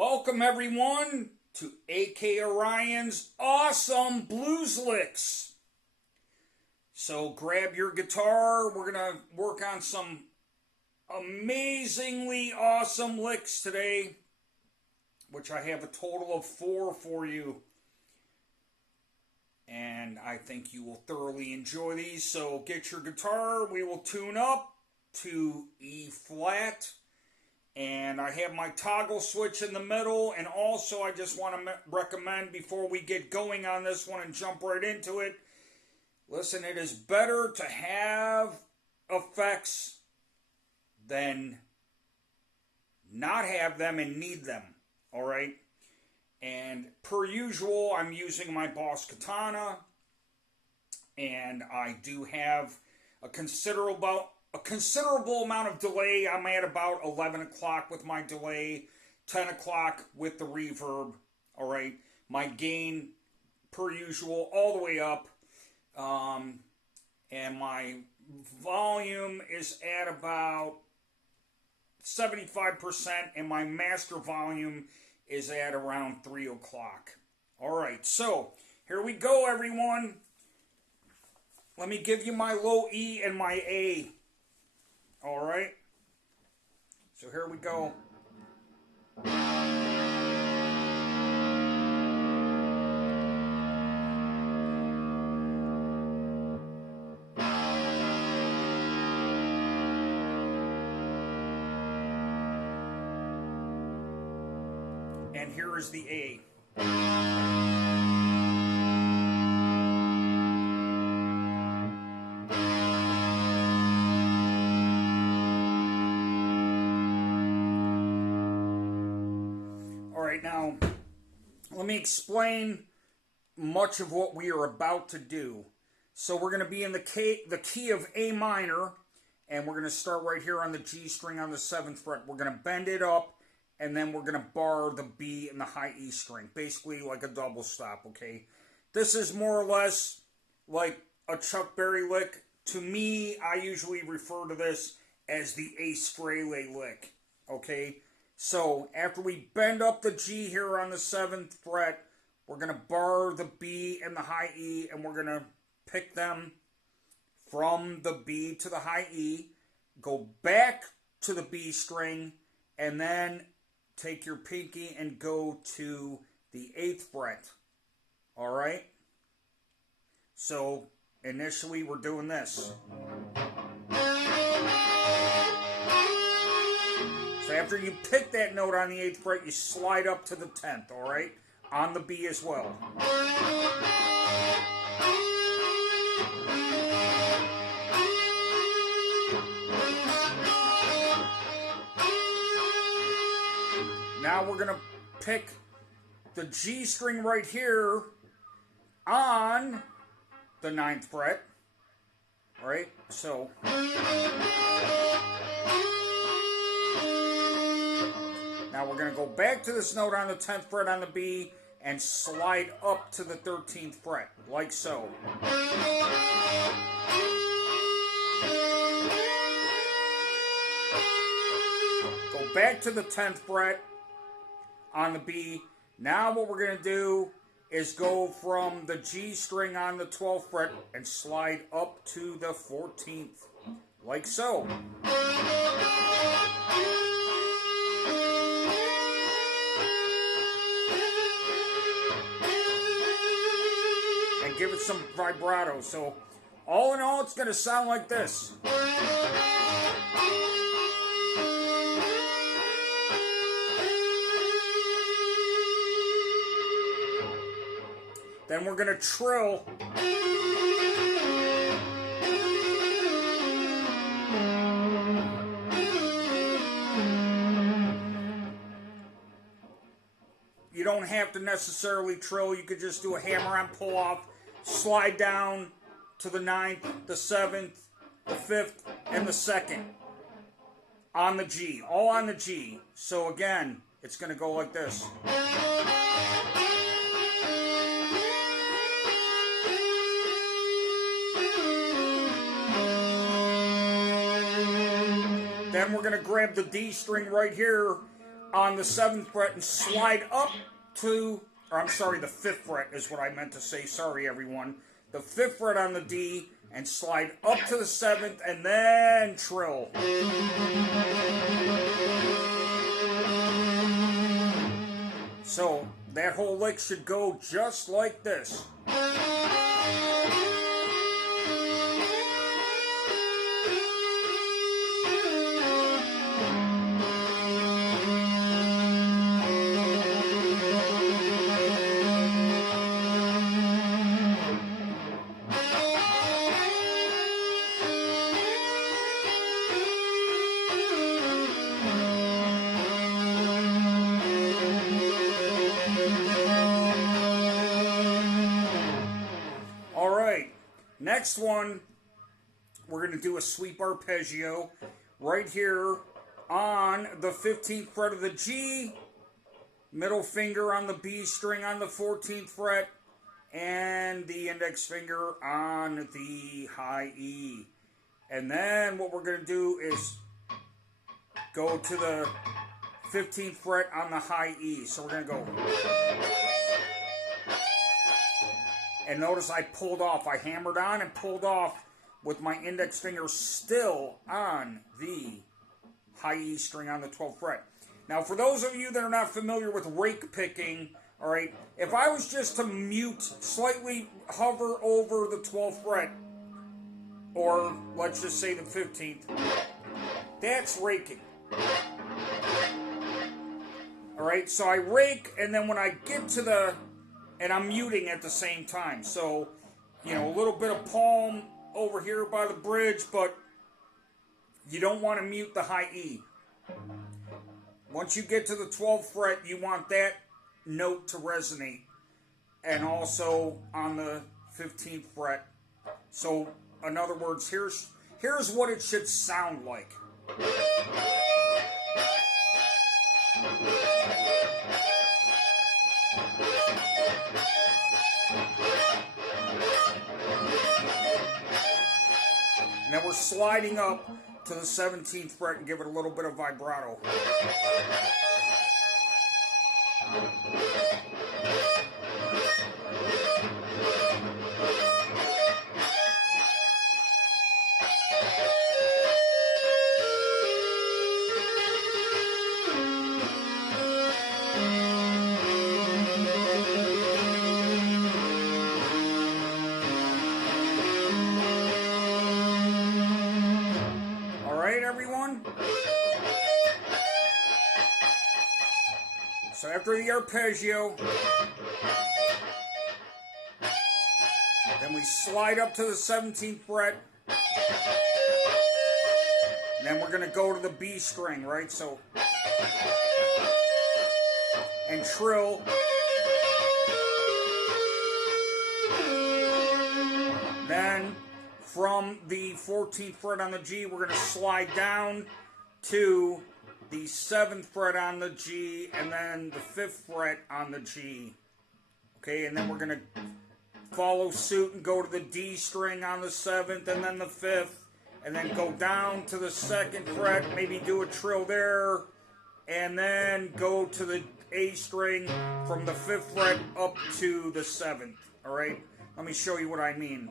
Welcome everyone to AK Orion's awesome blues licks. So grab your guitar. We're going to work on some amazingly awesome licks today, which I have a total of 4 for you. And I think you will thoroughly enjoy these. So get your guitar. We will tune up to E flat. And I have my toggle switch in the middle. And also I just want to recommend before we get going on this one and jump right into it. Listen, it is better to have effects than not have them and need them. Alright? And per usual, I'm using my Boss Katana. And I do have a considerable amount of delay. I'm at about 11 o'clock with my delay, 10 o'clock with the reverb. Alright, my gain, per usual, all the way up. And my volume is at about 75%, and my master volume is at around 3 o'clock. Alright, so here we go, everyone. Let me give you my low E and my A. Alright, so here we go. And here is the A. Alright, now, let me explain much of what we are about to do. So we're going to be in the key of A minor, and we're going to start right here on the G string on the 7th fret. We're going to bend it up, and then we're going to bar the B and the high E string. Basically like a double stop, okay? This is more or less like a Chuck Berry lick. To me, I usually refer to this as the Ace Frehley lick, okay? So, after we bend up the G here on the 7th fret, we're going to bar the B and the high E, and we're going to pick them from the B to the high E, go back to the B string, and then take your pinky and go to the 8th fret. Alright? So, initially we're doing this. So after you pick that note on the 8th fret, you slide up to the 10th, alright? On the B as well. Now we're going to pick the G string right here on the 9th fret. Alright, so. Now we're going to go back to this note on the 10th fret on the B and slide up to the 13th fret, like so. Go back to the 10th fret on the B. Now what we're going to do is go from the G string on the 12th fret and slide up to the 14th, like so. And give it some vibrato. So all in all, it's going to sound like this. Then we're going to trill. You don't have to necessarily trill. You could just do a hammer-on pull-off, slide down to the 9th, the 7th, the 5th, and the 2nd. On the G. All on the G. So again, it's going to go like this. Then we're going to grab the D string right here, on the 7th fret and slide up to, or I'm sorry, the 5th fret is what I meant to say. Sorry, everyone. The 5th fret on the D and slide up to the 7th and then trill. So that whole lick should go just like this. Next one, we're going to do a sweep arpeggio right here on the 15th fret of the G, middle finger on the B string on the 14th fret, and the index finger on the high E. And then what we're going to do is go to the 15th fret on the high E. So we're going to go. And notice I pulled off. I hammered on and pulled off with my index finger still on the high E string on the 12th fret. Now, for those of you that are not familiar with rake picking, all right, if I was just to mute, slightly hover over the 12th fret, or let's just say the 15th, that's raking. All right, so I rake, and then when I get to the... And I'm muting at the same time. So, you know, a little bit of palm over here by the bridge, but you don't want to mute the high E. Once you get to the 12th fret, you want that note to resonate. And also on the 15th fret. So, in other words, here's what it should sound like. And then we're sliding up to the 17th fret and give it a little bit of vibrato. Everyone. So after the arpeggio, then we slide up to the 17th fret, and then we're going to go to the B string, right? So, and trill. Then from the 14th fret on the G, we're going to slide down to the 7th fret on the G, and then the 5th fret on the G. Okay, and then we're going to follow suit and go to the D string on the 7th, and then the 5th, and then go down to the 2nd fret, maybe do a trill there, and then go to the A string from the 5th fret up to the 7th. All right? Let me show you what I mean.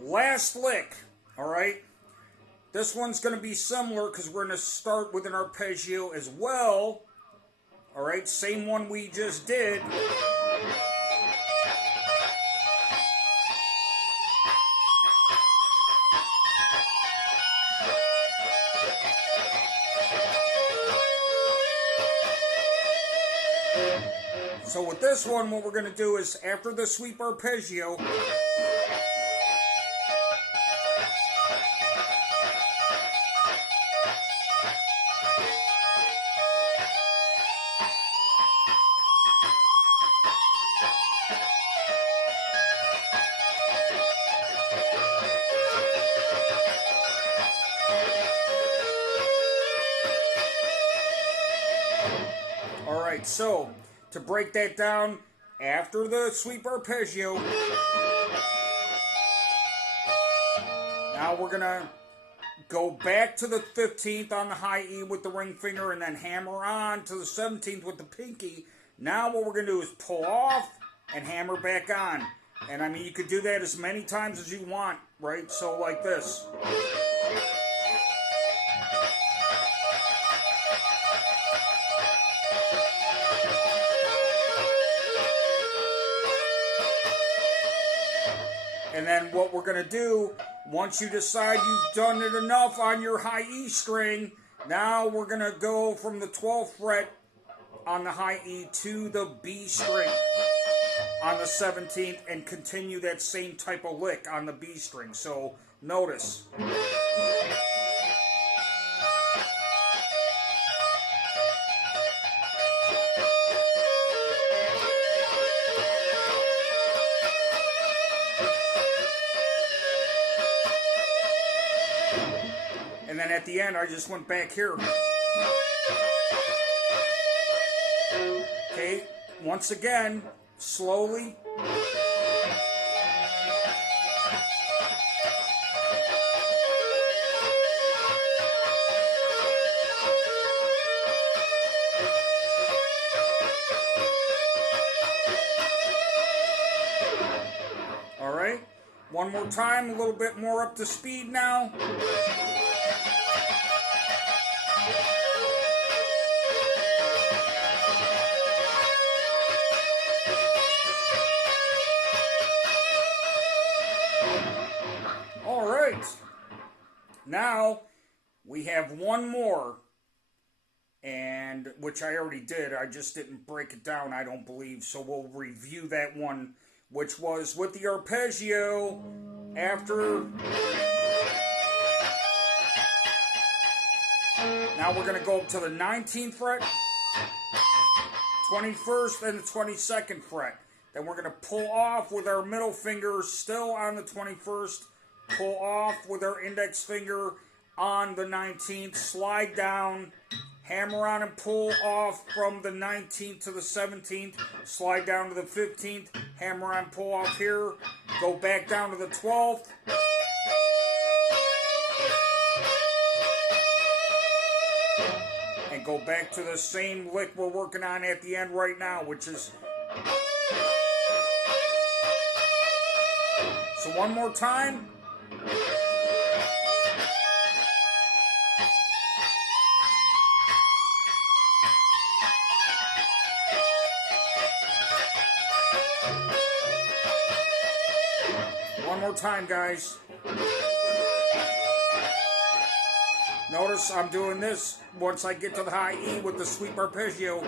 Last lick, all right? This one's going to be similar because we're going to start with an arpeggio as well. All right, same one we just did. So with this one, what we're going to do is, after the sweep arpeggio, alright, so to break that down, after the sweep arpeggio, now we're going to go back to the 15th on the high E with the ring finger and then hammer on to the 17th with the pinky. Now what we're going to do is pull off and hammer back on. And I mean, you could do that as many times as you want, right? So like this. And then what we're going to do, once you decide you've done it enough on your high E string, now we're going to go from the 12th fret on the high E to the B string on the 17th and continue that same type of lick on the B string. So notice. And then at the end, I just went back here. Okay, once again, slowly. All right, one more time, a little bit more up to speed now. Now, we have one more, and which I already did. I just didn't break it down, I don't believe. So we'll review that one, which was with the arpeggio after. Now we're going to go up to the 19th fret, 21st, and the 22nd fret. Then we're going to pull off with our middle finger still on the 21st. Pull off with our index finger on the 19th, slide down, hammer on and pull off from the 19th to the 17th, slide down to the 15th, hammer on, pull off here, go back down to the 12th, and go back to the same lick we're working on at the end right now, which is. So one more time. One more time, guys. Notice I'm doing this once I get to the high E with the sweep arpeggio.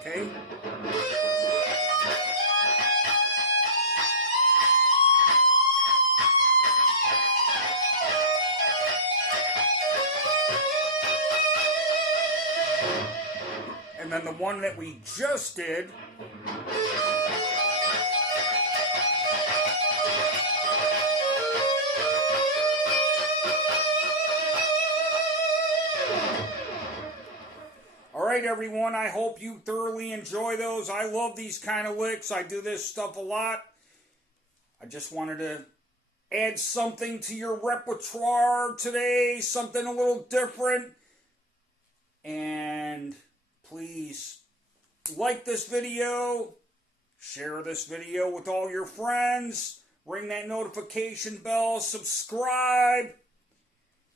Okay. And then the one that we just did. Alright everyone, I hope you thoroughly enjoy those. I love these kind of licks. I do this stuff a lot. I just wanted to add something to your repertoire today, something a little different. And please like this video, share this video with all your friends, ring that notification bell, subscribe.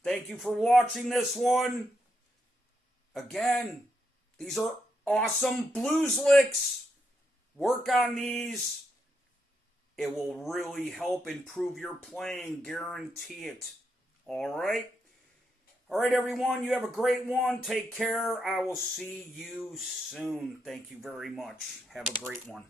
Thank you for watching this one. Again, these are awesome. Blues licks. Work on these. It will really help improve your playing. Guarantee it. All right. All right, everyone. You have a great one. Take care. I will see you soon. Thank you very much. Have a great one.